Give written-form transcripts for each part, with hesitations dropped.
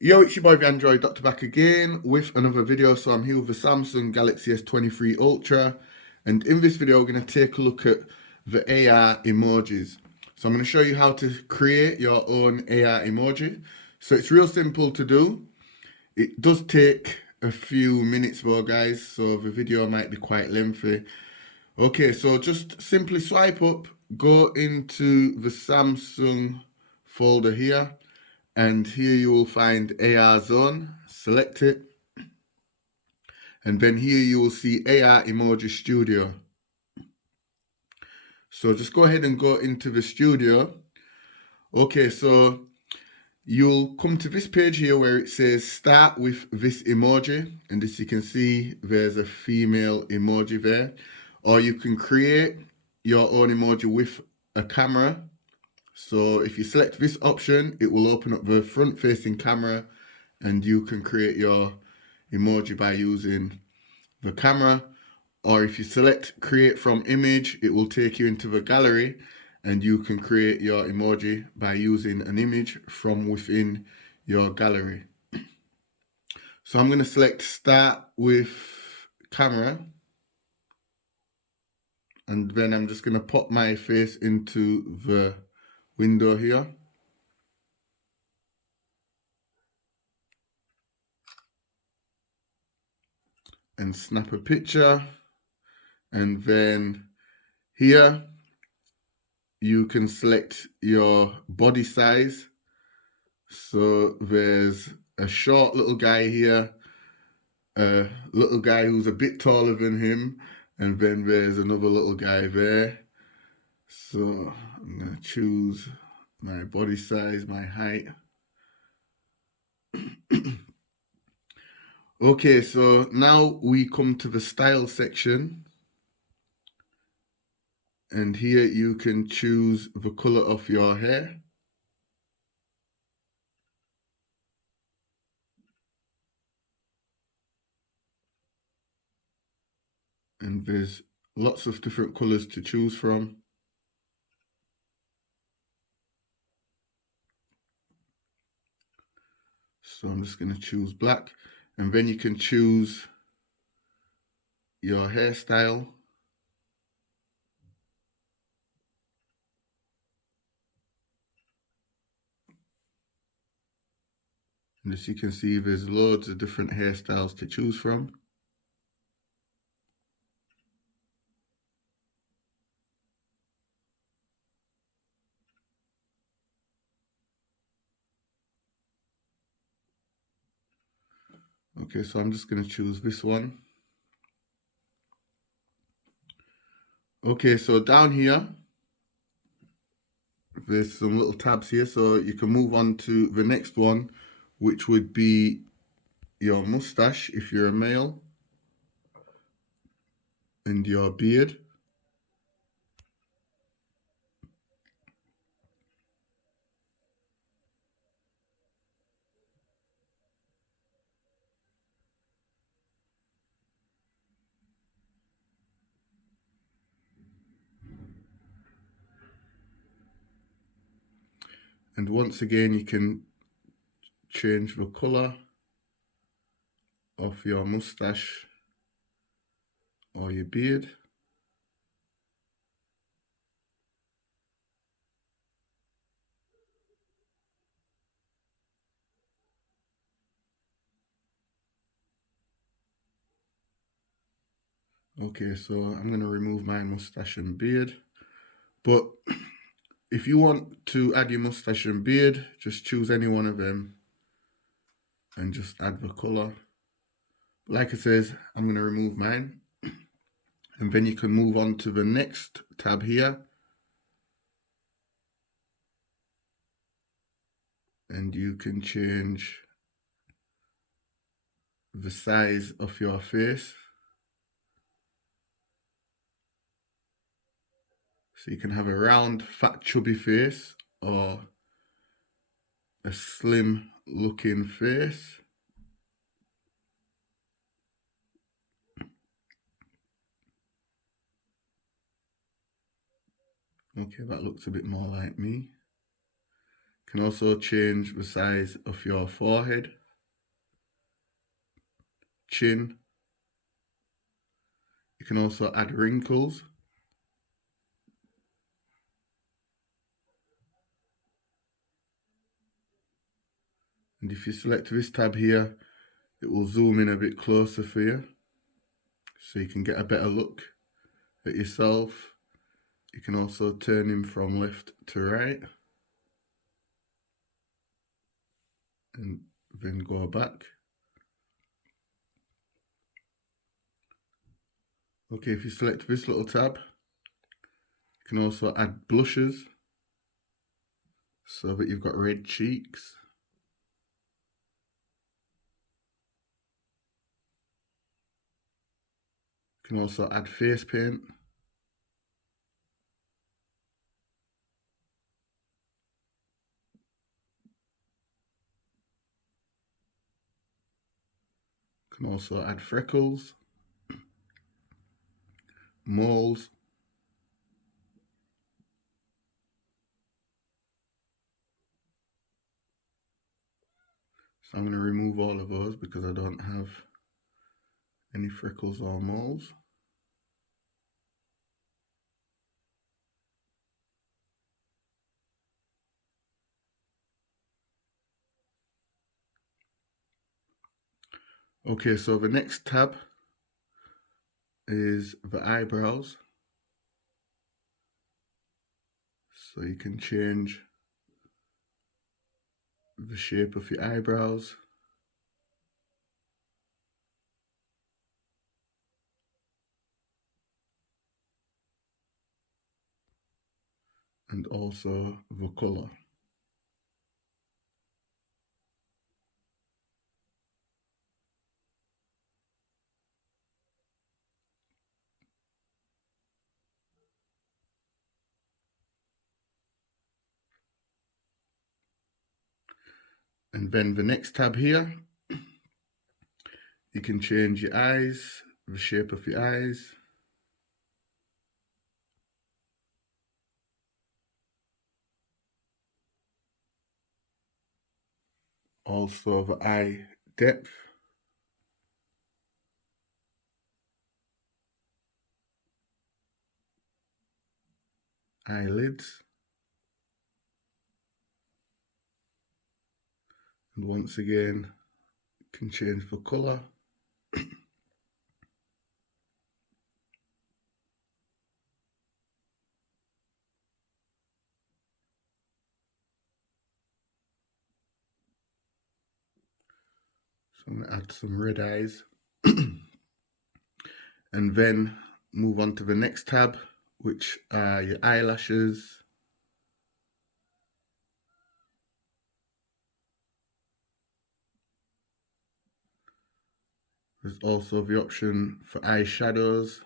Yo, it's your boy the Android Doctor back again with another video. So I'm here with the Samsung Galaxy S23 Ultra, and in this video we're going to take a look at the AR emojis. So I'm going to show you how to create your own AR emoji. So it's real simple to do. It does take a few minutes though, guys, so the video might be quite lengthy. Okay, so just simply swipe up, go into the Samsung folder here, and here you will find AR Zone. Select it, and then here you will see AR Emoji Studio. So just go ahead and go into the studio. Okay, so you'll come to this page here where it says start with this emoji, and as you can see there's a female emoji there, or you can create your own emoji with a camera. So if you select this option, it will open up the front facing camera and you can create your emoji by using the camera. Or if you select create from image, it will take you into the gallery and you can create your emoji by using an image from within your gallery. So I'm going to select start with camera, and then I'm just going to pop my face into the window here. And snap a picture, and then here you can select your body size. So there's a short little guy here, a little guy who's a bit taller than him, and then there's another little guy there. So I'm gonna choose my body size, my height. Okay, so now we come to the style section, and here you can choose the color of your hair. And there's lots of different colors to choose from. So I'm just going to choose black, and then you can choose your hairstyle. And as you can see, there's loads of different hairstyles to choose from. Okay, so I'm just going to choose this one. Okay, so down here, there's some little tabs here, so you can move on to the next one, which would be your mustache if you're a male, and your beard. And once again, you can change the color of your mustache or your beard. Okay, so I'm going to remove my mustache and beard. But if you want to add your mustache and beard, just choose any one of them and just add the color. Like it says, I'm going to remove mine. And then you can move on to the next tab here. And you can change the size of your face. So you can have a round, fat, chubby face or a slim looking face. Okay, that looks a bit more like me. You can also change the size of your forehead, chin. You can also add wrinkles. And if you select this tab here, it will zoom in a bit closer for you, so you can get a better look at yourself. You can also turn him from left to right and then go back. Okay, if you select this little tab, you can also add blushes so that you've got red cheeks. You can also add face paint. You can also add freckles, moles. So I'm going to remove all of those because I don't have any freckles or moles. Okay, so the next tab is the eyebrows. So you can change the shape of your eyebrows. And also the color. And then the next tab here, you can change your eyes, the shape of your eyes. Also the eye depth. Eyelids. And once again, you can change the color. So I'm going to add some red eyes. And then move on to the next tab, which are your eyelashes. There's also the option for eyeshadows.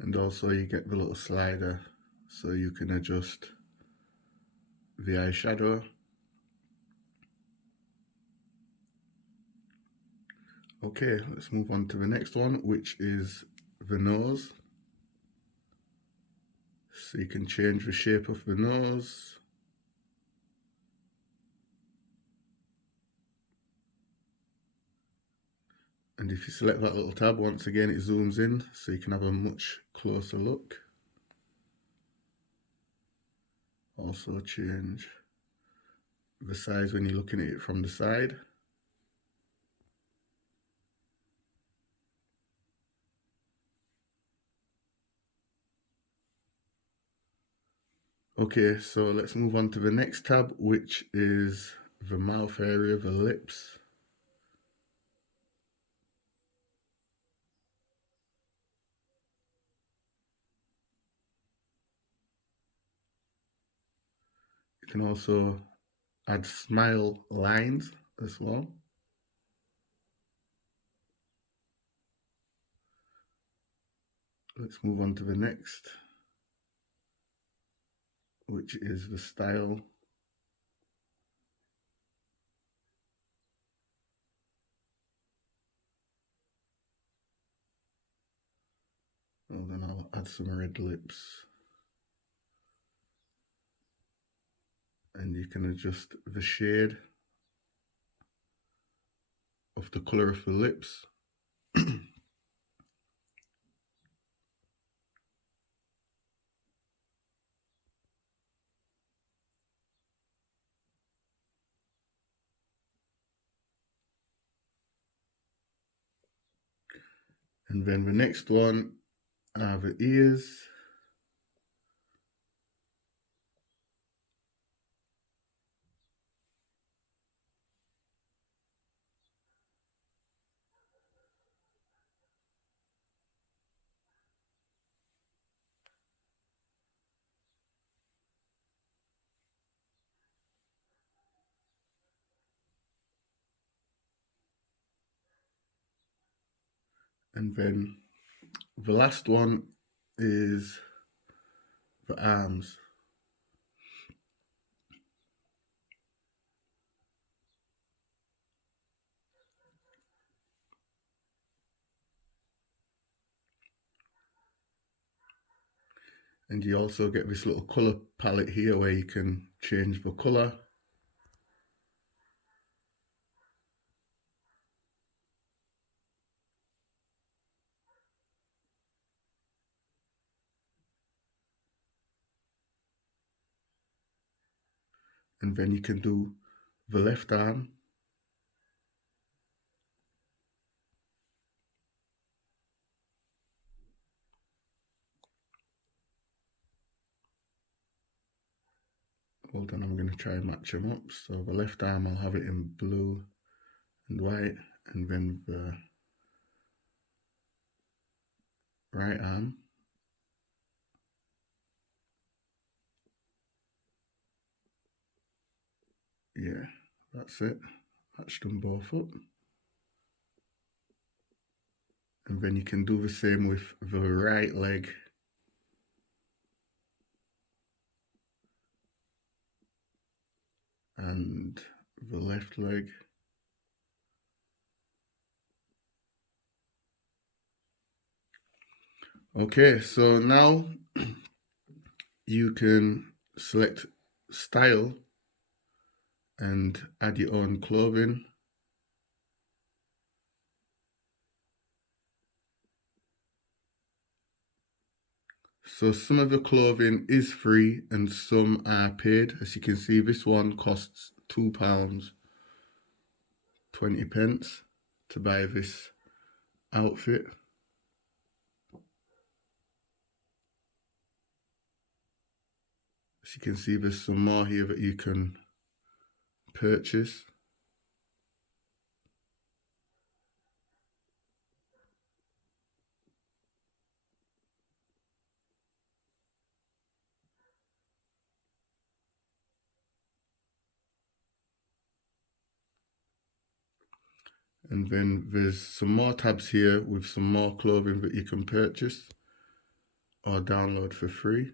And also you get the little slider so you can adjust the eyeshadow. Okay, let's move on to the next one, which is the nose. So you can change the shape of the nose. And if you select that little tab, once again it zooms in so you can have a much closer look. Also change the size when you're looking at it from the side. Okay, so let's move on to the next tab, which is the mouth area, the lips. You can also add smile lines as well. Let's move on to the next. which is the style. And then I'll add some red lips. And you can adjust the shade of the colour of the lips. And then the next one are the ears. And then the last one is the arms. And you also get this little colour palette here where you can change the colour. And then you can do the left arm. Hold on, I'm going to try and match them up. So the left arm, I'll have it in blue and white, and then the right arm, yeah, that's it. Match them both up. And then you can do the same with the right leg. And the left leg. Okay, so now you can select style and add your own clothing. So some of the clothing is free and some are paid. As you can see, this one costs £2.20 to buy this outfit. As you can see, there's some more here that you can purchase. And then there's some more tabs here with some more clothing that you can purchase or download for free.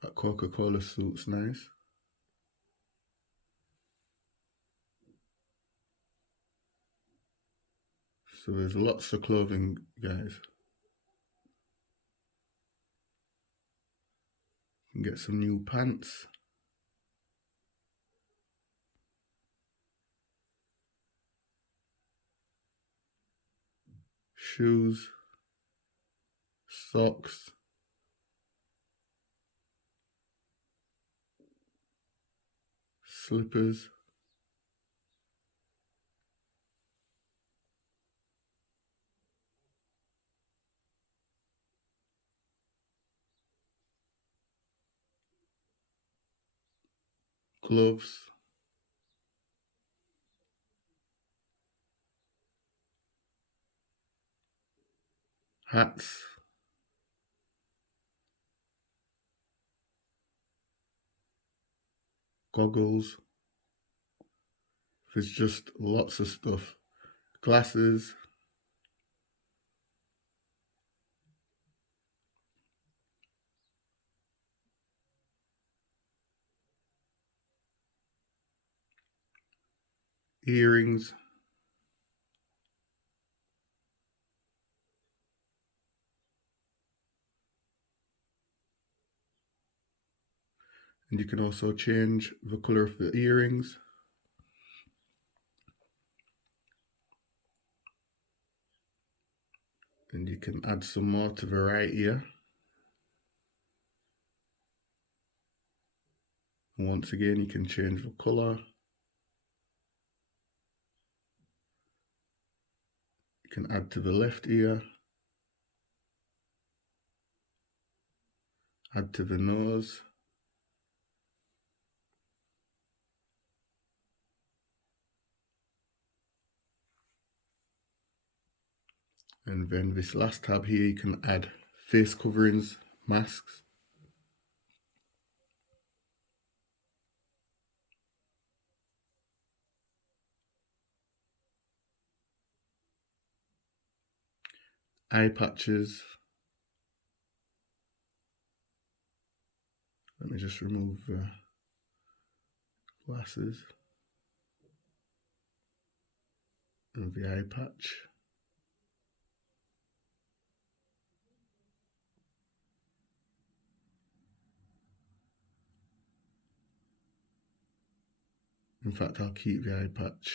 That Coca-Cola suit's nice. So there's lots of clothing, guys. You can get some new pants. Shoes. Socks. Slippers. Gloves. Hats. Goggles. There's just lots of stuff. Glasses. earrings, and you can also change the color of the earrings. And you can add some more to the right here. And once again, you can change the color. You can add to the left ear. Add to the nose. And then this last tab here, you can add face coverings, masks. Eye patches. Let me just remove the glasses and the eye patch. In fact, I'll keep the eye patch.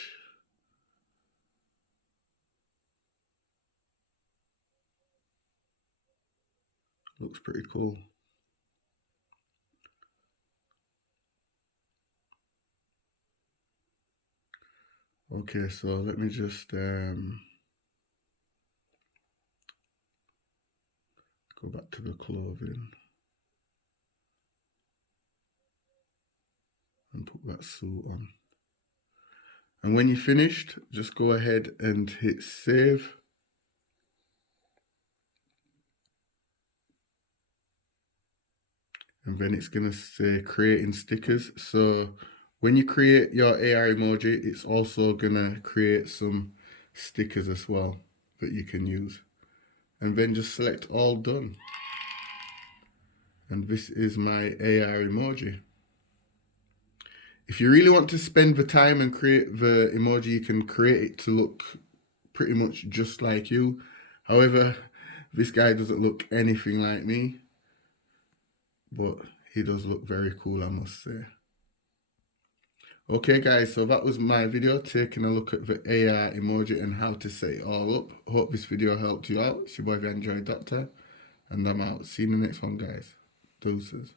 Looks pretty cool. Okay, so let me just go back to the clothing and put that suit on. And when you're finished, just go ahead and hit save. And then it's gonna say creating stickers. So when you create your AR emoji, it's also gonna create some stickers as well that you can use. And then just select all done. And this is my AR emoji. If you really want to spend the time and create the emoji, you can create it to look pretty much just like you. However, this guy doesn't look anything like me, but he does look very cool, I must say. Okay guys, so that was my video taking a look at the AR emoji and how to set it all up. Hope this video helped you out. It's your boy, the Android Doctor, and I'm out. See you in the next one, guys. Deuces.